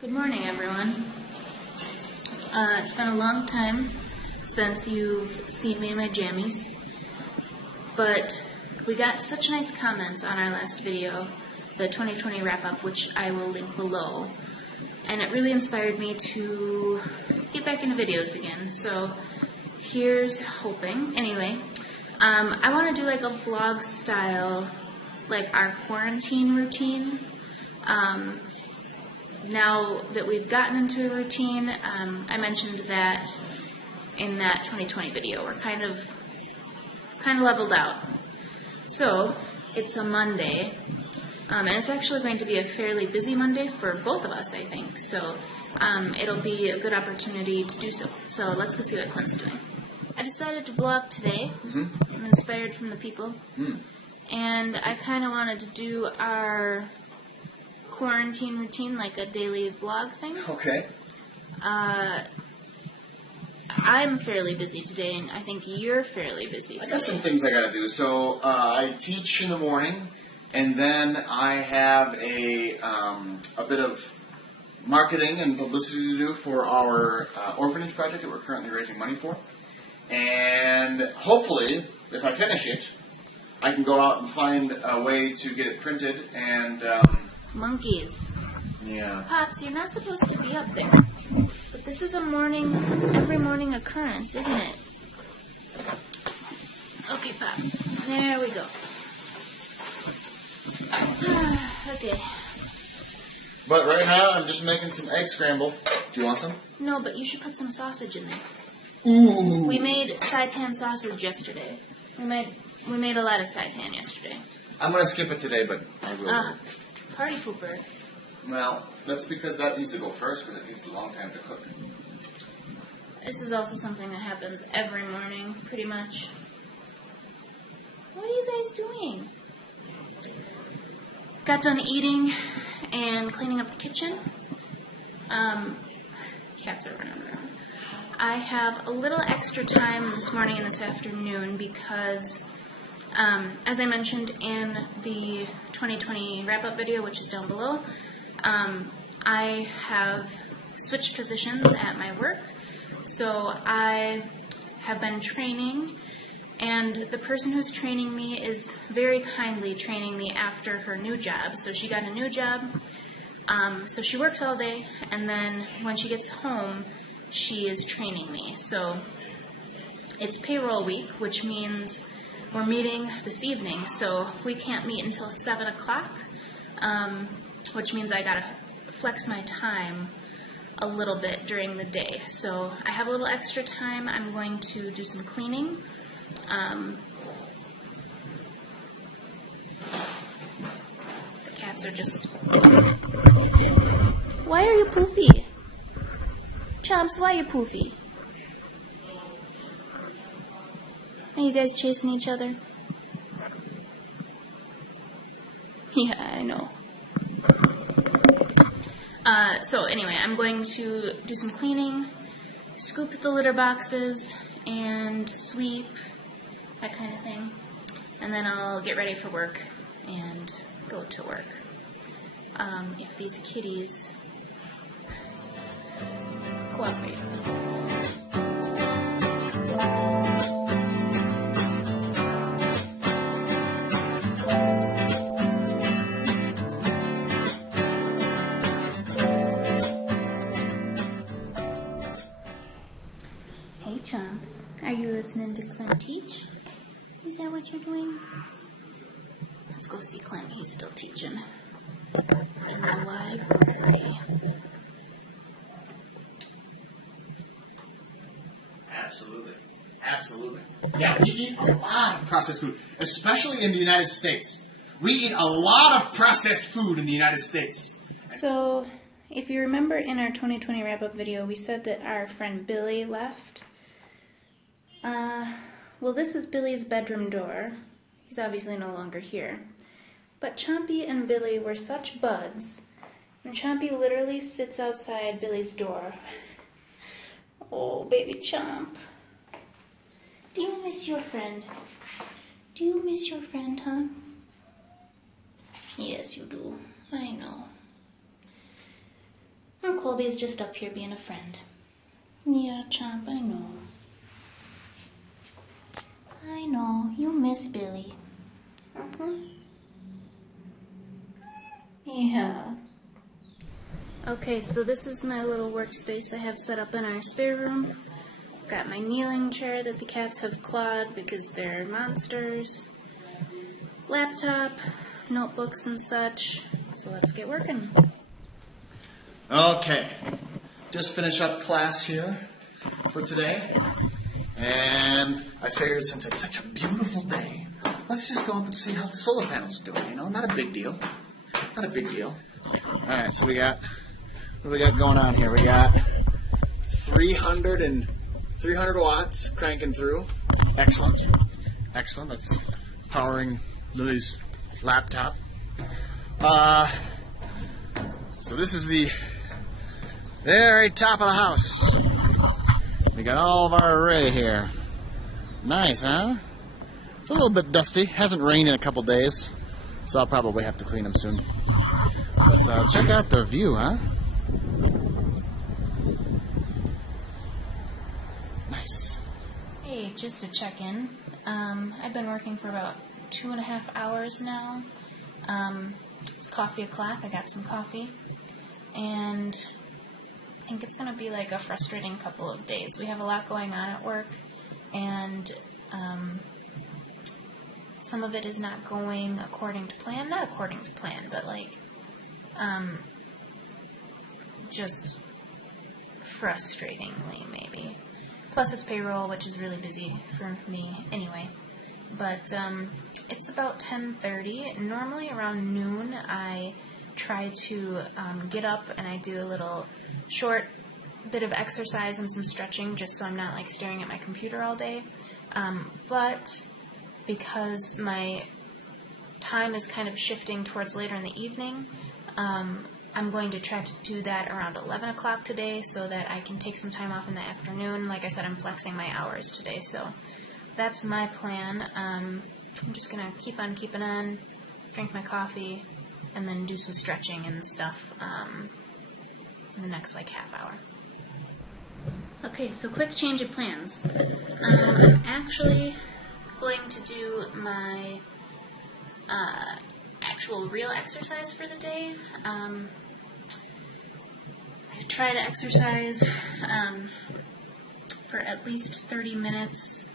Good morning, everyone. It's been a long time since you've seen me in my jammies, but we got such nice comments on our last video, the 2020 wrap-up, which I will link below, and it really inspired me to get back into videos again, so here's hoping. Anyway, I want to do like a vlog style, like our quarantine routine. Now that we've gotten into a routine, I mentioned that in that 2020 video, we're kind of leveled out. So it's a Monday, and it's actually going to be a fairly busy Monday for both of us, I think. So it'll be a good opportunity to do so. So let's go see what Clint's doing. I decided to vlog today. I'm inspired from the people, and I kind of wanted to do our quarantine routine, like a daily vlog thing. Okay. I'm fairly busy today, and I think you're fairly busy today. I got some things I gotta do. So I teach in the morning, and then I have a bit of marketing and publicity to do for our orphanage project that we're currently raising money for. And hopefully, if I finish it, I can go out and find a way to get it printed and monkeys. Yeah. Pops, you're not supposed to be up there. But this is a every morning occurrence, isn't it? Okay, Pop. There we go. Okay. But right now, I'm just making some egg scramble. Do you want some? No, but you should put some sausage in there. Ooh. We made seitan sausage yesterday. We made a lot of seitan yesterday. I'm gonna skip it today, but I will. Party pooper. Well, that's because that needs to go first, because it takes a long time to cook. This is also something that happens every morning, pretty much. What are you guys doing? Got done eating and cleaning up the kitchen. Cats are running around. I have a little extra time this morning and this afternoon because, as I mentioned in the 2020 wrap-up video, which is down below, I have switched positions at my work. So I have been training, and the person who's training me is very kindly training me after her new job. So she got a new job, so she works all day, and then when she gets home, she is training me. So it's payroll week, which means we're meeting this evening, so we can't meet until 7 o'clock, which means I gotta flex my time a little bit during the day. So I have a little extra time. I'm going to do some cleaning. The cats are just... Why are you poofy? Chomps, why are you poofy? Are you guys chasing each other? Yeah, I know. So anyway, I'm going to do some cleaning, scoop the litter boxes, and sweep, that kind of thing. And then I'll get ready for work and go to work. If these kitties cooperate. Hey Chomps, are you listening to Clint teach? Is that what you're doing? Let's go see Clint, he's still teaching in the library. Absolutely. Absolutely. Yeah, we eat a lot of processed food, especially in the United States. We eat a lot of processed food in the United States. So, if you remember in our 2020 wrap-up video, we said that our friend Billy left. Well, this is Billy's bedroom door. He's obviously no longer here. But Chompy and Billy were such buds, and Chompy literally sits outside Billy's door. Oh, baby Chomp. Do you miss your friend? Do you miss your friend, huh? Yes, you do. I know. No, Colby's just up here being a friend. Yeah, Chomp, I know. I know, you miss Billy. Yeah. Okay, so this is my little workspace I have set up in our spare room. Got my kneeling chair that the cats have clawed because they're monsters. Laptop, notebooks and such. So let's get working. Okay, just finished up class here for today, and I figured since it's such a beautiful day, let's just go up and see how the solar panels are doing. You know, not a big deal. Not a big deal. All right, so what do we got going on here? We got 300 watts cranking through. Excellent. Excellent. That's powering Lily's laptop. So this is the very top of the house. We got all of our array here. Nice, huh? It's a little bit dusty. Hasn't rained in a couple days, so I'll probably have to clean them soon. But check out the view, huh? Nice. Hey, just to check in. I've been working for about 2.5 hours now. It's coffee o'clock. I got some coffee. And I think it's going to be like a frustrating couple of days. We have a lot going on at work, and some of it is not going according to plan. Not according to plan, but like just frustratingly maybe. Plus it's payroll, which is really busy for me anyway. But it's about 10:30. Normally around noon I try to get up and I do a little short bit of exercise and some stretching just so I'm not like staring at my computer all day. But because my time is kind of shifting towards later in the evening, I'm going to try to do that around 11 o'clock today so that I can take some time off in the afternoon. Like I said, I'm flexing my hours today, so that's my plan. I'm just going to keep on keeping on, drink my coffee, and then do some stretching and stuff in the next like half hour. Okay, so quick change of plans. I'm actually going to do my actual real exercise for the day. I try to exercise for at least 30 minutes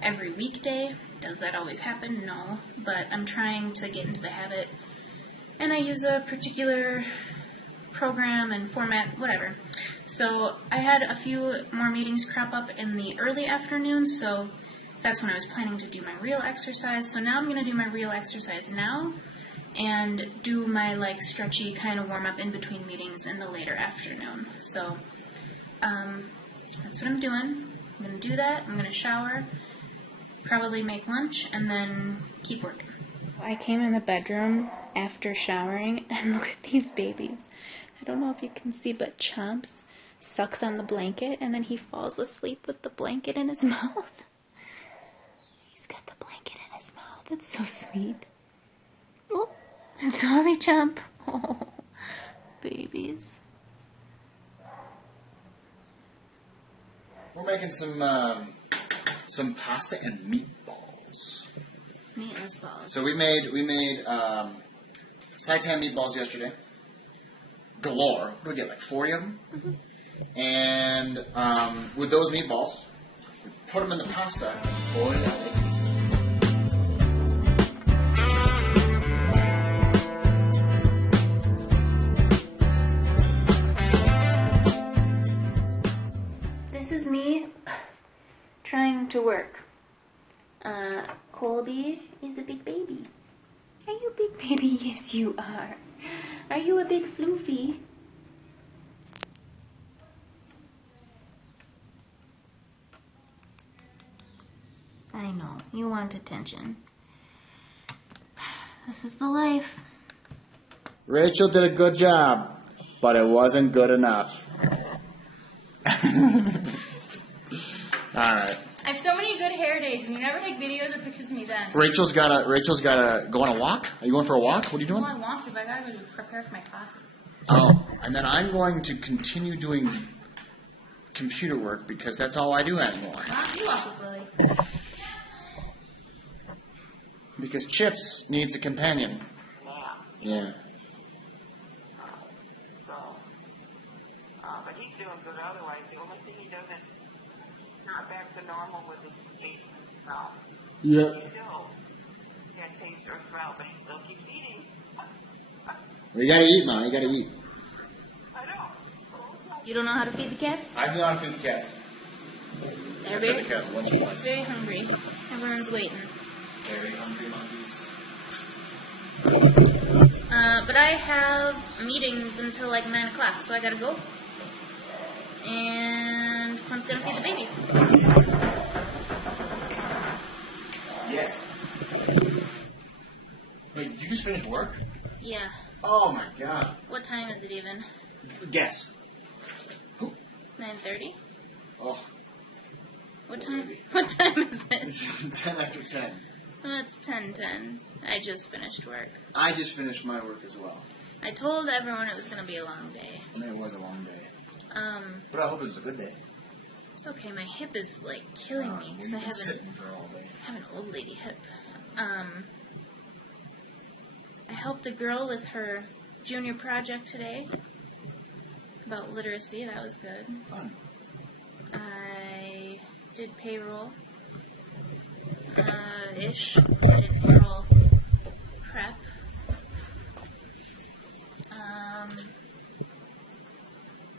every weekday. Does that always happen? No, but I'm trying to get into the habit, and I use a particular program and format, whatever. So I had a few more meetings crop up in the early afternoon, so that's when I was planning to do my real exercise. So now I'm going to do my real exercise now and do my like stretchy kind of warm up in between meetings in the later afternoon. So that's what I'm doing. I'm going to do that. I'm going to shower, probably make lunch, and then keep working. I came in the bedroom after showering and look at these babies. I don't know if you can see, but Chomps sucks on the blanket and then he falls asleep with the blanket in his mouth. He's got the blanket in his mouth. It's so sweet. Oh, sorry, Chomp. Oh, babies. We're making some pasta and meatballs. Meatless balls. So we made seitan meatballs yesterday. Galore. What did we get, like 40 of them? Mm-hmm. And with those meatballs, we put them in the pasta and boil it out like This is me trying to work. Colby is a big baby. Are you a big baby? Yes, you are. Are you a big floofy? I know, you want attention. This is the life. Rachel did a good job, but it wasn't good enough. Alright. I have so many good hair days, and you never take videos or pictures of me then. Rachel's gotta go on a walk? Are you going for a walk? What are you doing? Well, I want to, but I gotta go prepare for my classes. Oh, and then I'm going to continue doing computer work because that's all I do anymore. You walk with Lily. Because Chips needs a companion. Yeah. But he's doing good otherwise. The only thing he doesn't, not back to normal with his taste and smell. Yeah. He still can't taste or smell, but he still keeps eating. Well, you gotta eat, Mom. You gotta eat. I know. You don't know how to feed the cats? I know how to feed the cats. They're I fed very, the cats once or twice. very hungry. Everyone's waiting. Very hungry monkeys. But I have meetings until like 9 o'clock, so I gotta go. And Clint's gonna feed the babies. Yes. Wait, did you just finish work? Yeah. Oh my god. What time is it even? Guess. 9:30? Oh. What time? What time is it? It's 10 after 10. Oh, it's 10:10. I just finished work. I just finished my work as well. I told everyone it was gonna be a long day. And it was a long day. But I hope it was a good day. It's okay. My hip is like killing me because I You've been have sitting for all day. an old lady hip. I helped a girl with her junior project today about literacy. That was good. Fun. I did payroll. Ish. I did payroll prep.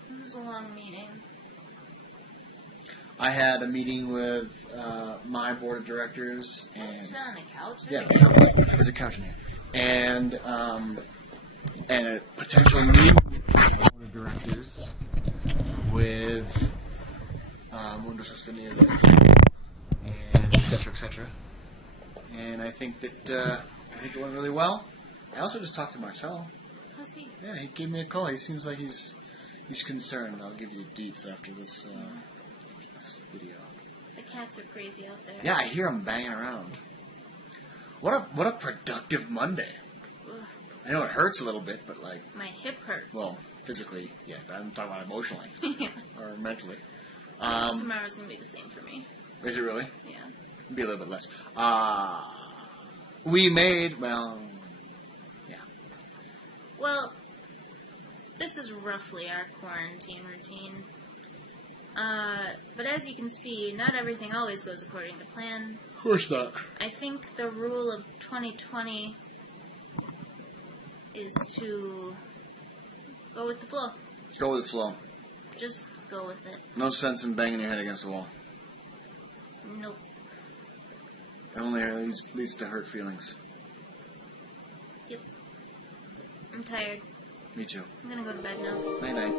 It was a long meeting. I had a meeting with my board of directors and Sit on the couch. yeah, There's a couch. there's a couch in here, and a potential new board of directors with Mundo Sostenible and etc. And I think that it went really well. I also just talked to Marcel. How's he? Yeah, he gave me a call. He seems like he's concerned. I'll give you the deets after this video. The cats are crazy out there. Yeah, I hear him banging around. What a productive Monday. Ugh, I know it hurts a little bit, but like, my hip hurts. well, physically, yeah. I'm talking about emotionally Yeah. or mentally. Tomorrow's gonna be the same for me. Is it really? Yeah. Be a little bit less. We made yeah. Well, this is roughly our quarantine routine. But as you can see, not everything always goes according to plan. Of course not. I think the rule of 2020 is to go with the flow. Go with the flow. Just go with it. No sense in banging your head against the wall. Nope. It only leads to hurt feelings. Yep. I'm tired. Me too. I'm gonna go to bed now. Night night.